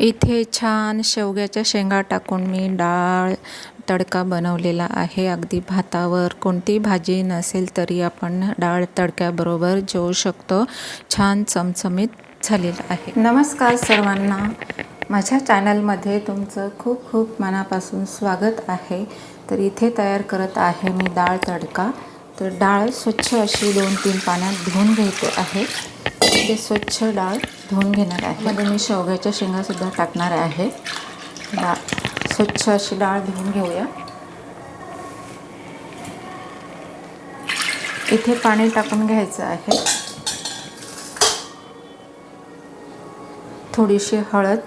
इथे छान शेवग्याच्या शेंगा टाकून मी डाळ तडका बनवलेला आहे. अगदी भातावर कोणती भाजी नसेल तरी आपण डाळ तडक्याबरोबर जेवू शकतो. छान चमचमीत झालेलं आहे. नमस्कार सर्वांना, माझ्या चॅनलमध्ये तुमचं खूप खूप मनापासून स्वागत आहे. तर इथे तयार करत आहे मी डाळ तडका. तर डाळ स्वच्छ अशी 2-3 पाण्यात धुवून घ्यायची आहे. ते स्वच्छ डाळ धुवून घेणार आहे. मध्ये मी शेवग्याच्या शेंगासुद्धा टाकणार आहे. स्वच्छ अशी डाळ धुवून घेऊया. इथे पाणी टाकून घ्यायचं आहे. थोडीशी हळद,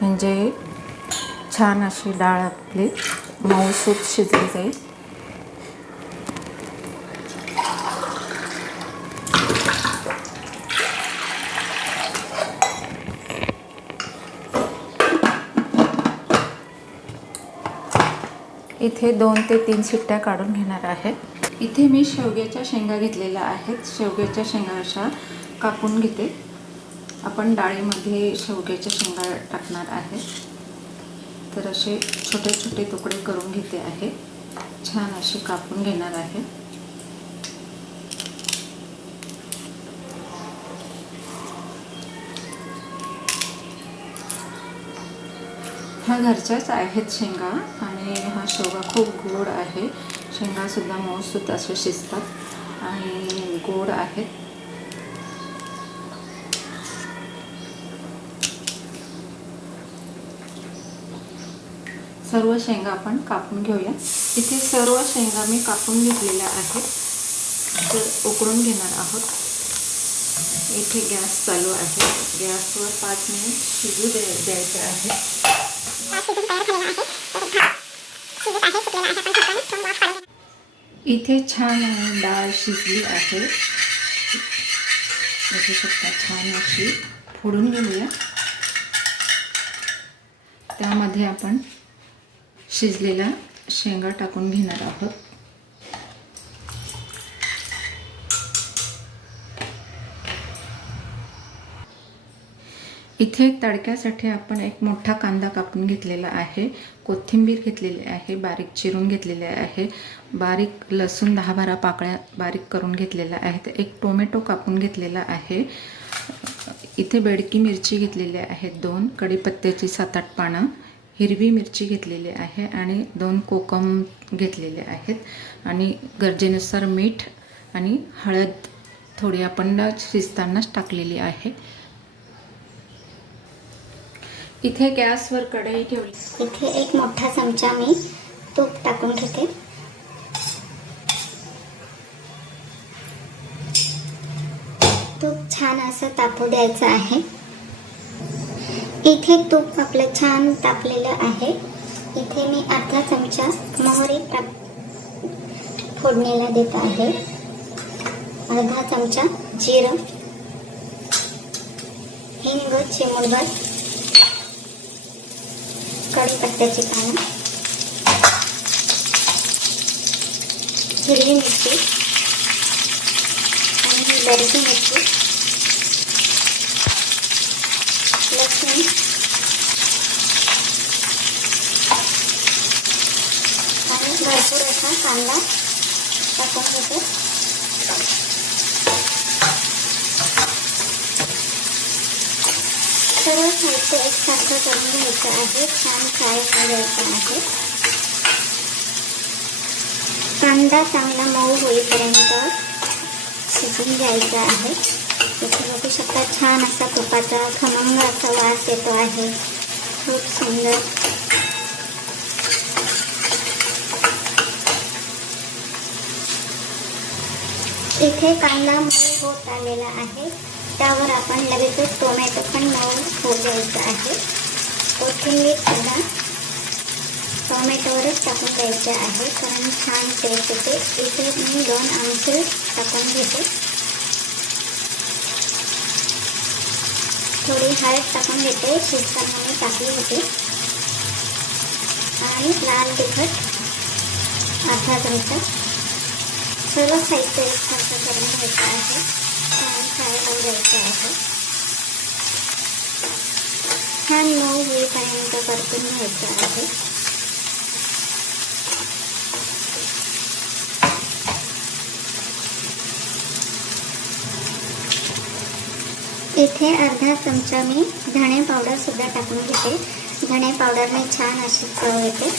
म्हणजे छान अशी डाळ आपली मऊसूत शिजली जाईल. इथे 2 ते 3 शिट्ट्या काढून घेणार आहे. इथे मी शेवग्याच्या शेंगा घेतलेल्या आहेत. शेवग्याच्या शेंगा अशा कापून घेते. आपण डाळीमध्ये शेवग्याच्या शेंगा टाकणार आहे, तर असे छोटे छोटे तुकडे करून घेते आहे. छान असे कापून घेणार आहे. ह्या घरच्याच आहेत शेंगा आणि हा शेवगा खूप गोड आहे. शेंगासुद्धा मऊसूत असे शिजतात आणि गोड आहेत. सर्व शेंगा आपण कापून घेऊया. इथे सर्व शेंगा मी कापून घेतलेल्या आहेत. तर उकळून घेणार आहोत. इथे गॅस चालू आहे. गॅसवर 5 मिनिट शिजू द्यायचे आहे. इथे छान डाळ शिजली आहे. बघू शकता, छान अशी फोडून घेऊया. त्यामध्ये आपण शिजलेल्या शेंगा टाकून घेणार आहोत. इथे तडक्यासाठी आपण एक मोठा कांदा कापून घेतलेला आहे. कोथिंबीर घेतलेली आहे, बारीक चिरून घेतलेले आहे. बारीक लसूण 10-12 पाकळ्या बारीक करून घेतलेल्या आहेत. एक टोमॅटो कापून घेतलेला आहे. इथे बेडकी मिरची घेतलेली आहेत 2, कढीपत्त्याची 7-8 पानं, हिरवी मिरची घेतलेली आहे आणि 2 कोकम घेतलेले आहेत आणि गरजेनुसार मीठ आणि हळद थोडी आपण शिजतानाच टाकलेली आहे. इथे गॅसवर कढई ठेवली. इथे एक मोठा चमचा मी तूप टाकून घेते. तूप छान असं तापू द्यायचं आहे. इथे तूप आपलं छान तापलेलं आहे. इथे मी अर्धा चमचा मोहरी फोडणीला देत आहे. अर्धा चमचा जिरं, हिंग चिमूटभर, कढीपत्त्याची पानं, हिरवी मिरची आणि ही बेडकी मिरची, लसूण आणि भरपूर असा कांदा टाकून घेते. सर्व साहित्य एकसारखं करून घ्यायचं आहे. छान फ्राय करायचं आहे. कांदा चांगला मऊ होईपर्यंत शिजून घ्यायचा आहे. इथे बघू शकता, छान असा तुपाचा खमंग असा वास येतो आहे. खूप सुंदर. इथे कांदा मऊ होत आलेला आहे. त्यावर आपण लगेचच टोमॅटो पण मऊ होऊ द्यायचं आहे. कोथिंबीर सुद्धा टोमॅटोवरच टाकून द्यायचे आहे, कारण छान टेस्ट येते. इथे मी 2 आमसूल टाकून घेते. थोडी हळद टाकून घेते, शिजताना मी टाकली होती. आणि लाल तिखट अर्धा चमचा. सर्व साहित्य एकसारखं करून घ्यायचं आहे. छान फ्राय होऊ द्यायचं आहे. छान मऊ होईपर्यंत परतून घ्यायचं आहे. इथे अर्धा चमचा मी धणे पावडर सुद्धा टाकून घेते. धणे पावडरने छान अशी चव येते.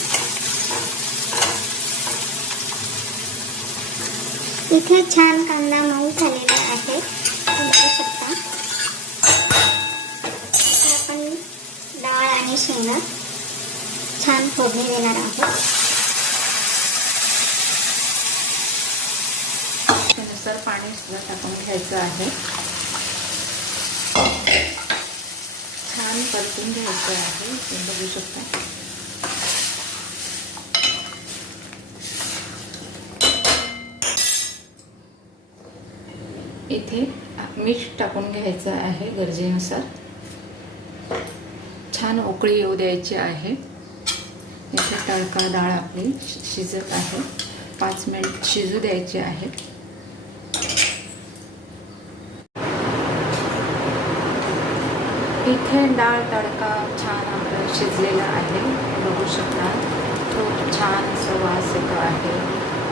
इथे छान कांदा मऊ झालेला आहे, बघू शकता. इथे आपण डाळ आणि शेंगा छान फोडणी देणार आहोत. त्यानुसार पाणी सुद्धा टाकून घ्यायचं आहे. छान परतून घ्यायचं आहे. तुम्ही बघू शकता. इथे मीठ टाकून घ्यायचं आहे गरजेनुसार. छान उकळी येऊ द्यायची आहे. इथे तडका डाळ आपली शिजत आहे. 5 मिनिट शिजू द्यायची आहे. इथे डाळ तडका छान आपला शिजलेला आहे. बघू शकता. खूप छान वास येतो आहे.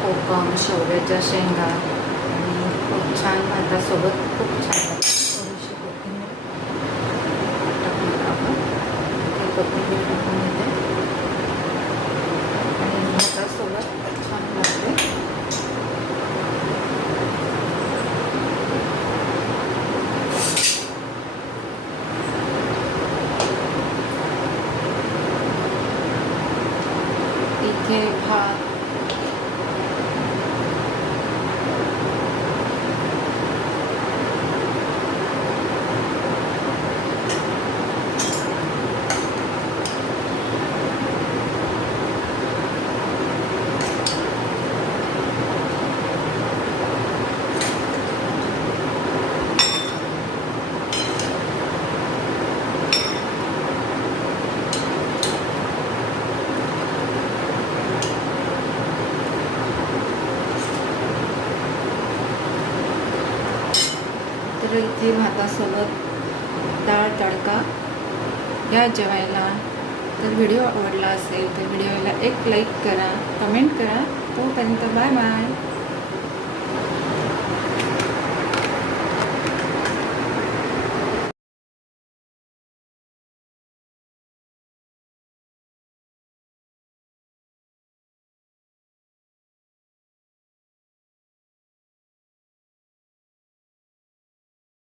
कोकम, शेवग्याच्या शेंगा आणि खूप छान भातासोबत खूप छान लागते. थोडीशी कोथिंबीर टाकून आपण ते कोथिंबीर टाकून येते आणि भातासोबत छान लागते. इथे भात तर इथे भातासोबत डाळ तडका या जेवायला. तर व्हिडिओ आवडला असेल तर व्हिडिओला एक लाईक करा, कमेंट करा. तोपर्यंत बाय बाय.